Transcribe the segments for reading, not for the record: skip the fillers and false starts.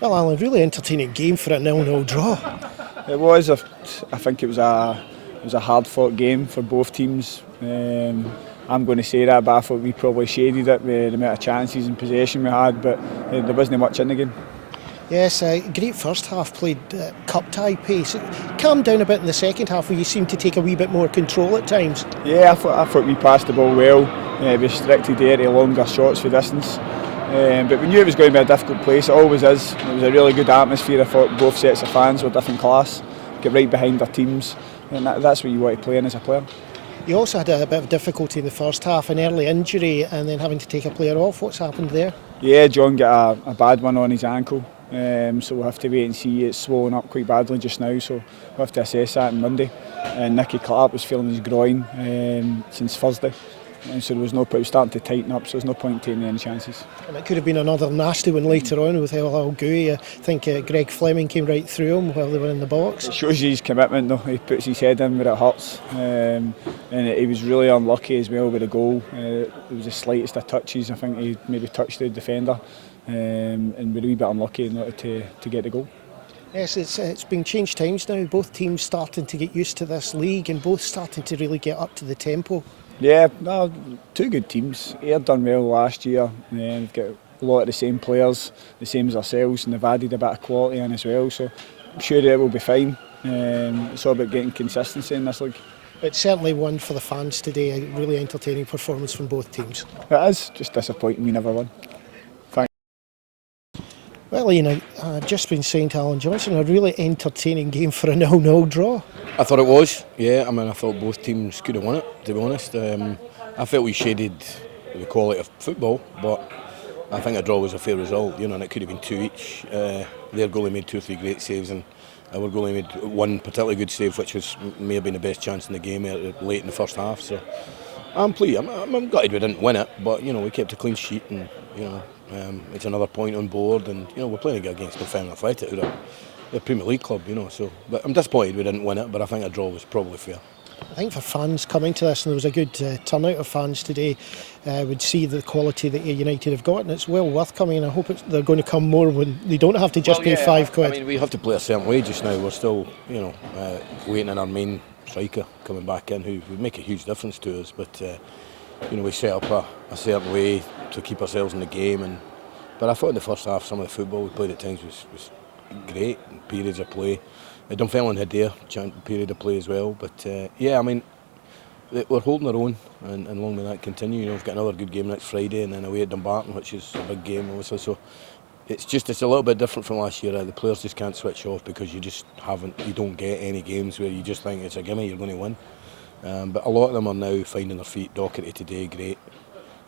Well, Alan, really entertaining game for a 0-0 draw. It was. I think it was a hard-fought game for both teams. I'm going to say that, but I thought we probably shaded it with the amount of chances and possession we had, but there wasn't much in the game. Yes, great first half, played cup tie pace. It calmed down a bit in the second half where you seemed to take a wee bit more control at times. Yeah, I thought we passed the ball well, restricted the area longer shots for distance. But we knew it was going to be a difficult place, it always is. It was a really good atmosphere. I thought both sets of fans were different class, get right behind their teams, and that's what you want to play in as a player. You also had a bit of difficulty in the first half, an early injury and then having to take a player off. What's happened there? Yeah, John got a bad one on his ankle, so we'll have to wait and see. It's swollen up quite badly just now, so we'll have to assess that on Monday. And Nicky Clark was feeling his groin since Thursday. So there was no point, it was starting to tighten up, so there's no point taking any chances. And it could have been another nasty one later on with El Gui. I think Greg Fleming came right through him while they were in the box. It shows you his commitment though, he puts his head in where it hurts. And he was really unlucky as well with the goal. It was the slightest of touches, I think he maybe touched the defender. And we're a wee bit unlucky not to get the goal. Yes, it's been changed times now. Both teams starting to get used to this league and both starting to really get up to the tempo. Yeah, no, two good teams. Ayr done well last year. They've got a lot of the same players, the same as ourselves, and they've added a bit of quality in as well. So I'm sure it will be fine. It's all about getting consistency in this league. It's certainly one for the fans today. A really entertaining performance from both teams. It is just disappointing we never won. Thanks. Well, Ian, I've just been saying to Alan Johnson, a really entertaining game for a 0-0 draw. I thought it was, yeah. I mean, I thought both teams could have won it, to be honest. I felt we shaded the quality of football, but I think a draw was a fair result, and it could have been two each. Their goalie made 2 or 3 great saves, and our goalie made one particularly good save, which may have been the best chance in the game late in the first half. So I'm pleased. I'm gutted we didn't win it, but we kept a clean sheet, and it's another point on board, and we're playing against Dunfermline Athletic, who are a Premier League club, so. But I'm disappointed we didn't win it, but I think a draw was probably fair. I think for fans coming to this, and there was a good turnout of fans today, would see the quality that United have got, and it's well worth coming, and I hope they're going to come more when they don't have to just pay £5. I mean, we have to play a certain way just now. We're still, waiting on our main striker coming back in, who would make a huge difference to us, but we set up a certain way to keep ourselves in the game, but I thought in the first half some of the football we played at times was great, periods of play. Dunfermline had their period of play as well, but I mean, we're holding our own, and long may that continue. We've got another good game next Friday, and then away at Dumbarton, which is a big game, obviously. So it's a little bit different from last year. The players just can't switch off because you don't get any games where you just think it's a gimme, you're going to win. But a lot of them are now finding their feet. Docherty today, great.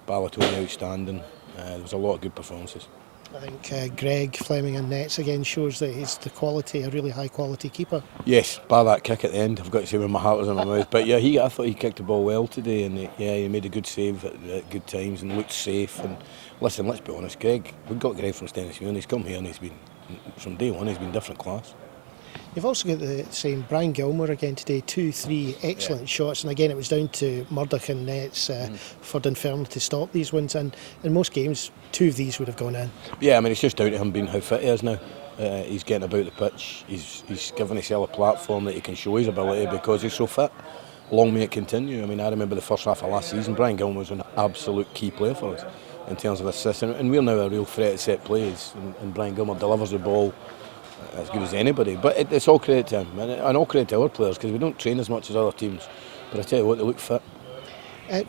Balotelli outstanding. There was a lot of good performances. I think Greg Fleming in nets again shows that he's a really high quality keeper. Yes, bar that kick at the end, I've got to say when my heart was in my mouth. But yeah, I thought he kicked the ball well today, and he made a good save at good times and looked safe. And listen, let's be honest, Greg, we got Greg from Stennisfield, he's come here and he's been, from day one, he's been different class. You've also got the same Brian Gilmore again today, 2-3 excellent shots, and again it was down to Murdoch and nets for Dunfermline to stop these ones, and in most games 2 of these would have gone in. Yeah, I mean, it's just down to him being how fit he is now. He's getting about the pitch, he's given himself a platform that he can show his ability because he's so fit. Long may it continue. I mean, I remember the first half of last season, Brian Gilmore was an absolute key player for us in terms of assists, and we're now a real threat at set plays, and Brian Gilmore delivers the ball as good as anybody, but it's all credit to him and all credit to our players because we don't train as much as other teams, but I tell you what, they look fit.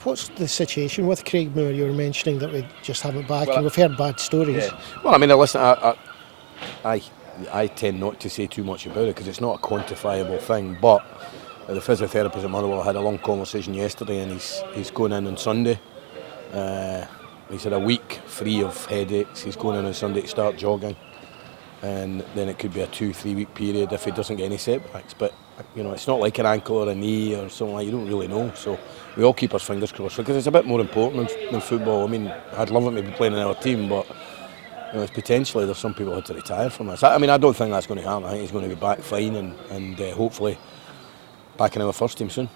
What's the situation with Craig Moore? You were mentioning that we just have it back, and we've heard bad stories. Yeah. Well, I mean, listen, I tend not to say too much about it because it's not a quantifiable thing, but the physiotherapist at Motherwell had a long conversation yesterday, and he's going in on Sunday. He's had a week free of headaches. He's going in on Sunday to start jogging, and then it could be a 2-3 week period if he doesn't get any setbacks. But it's not like an ankle or a knee or something like that. You don't really know. So we all keep our fingers crossed because it's a bit more important than football. I mean, I'd love him to be playing in our team, but it's potentially there's some people who had to retire from this. I mean, I don't think that's going to happen. I think he's going to be back fine and hopefully back in our first team soon.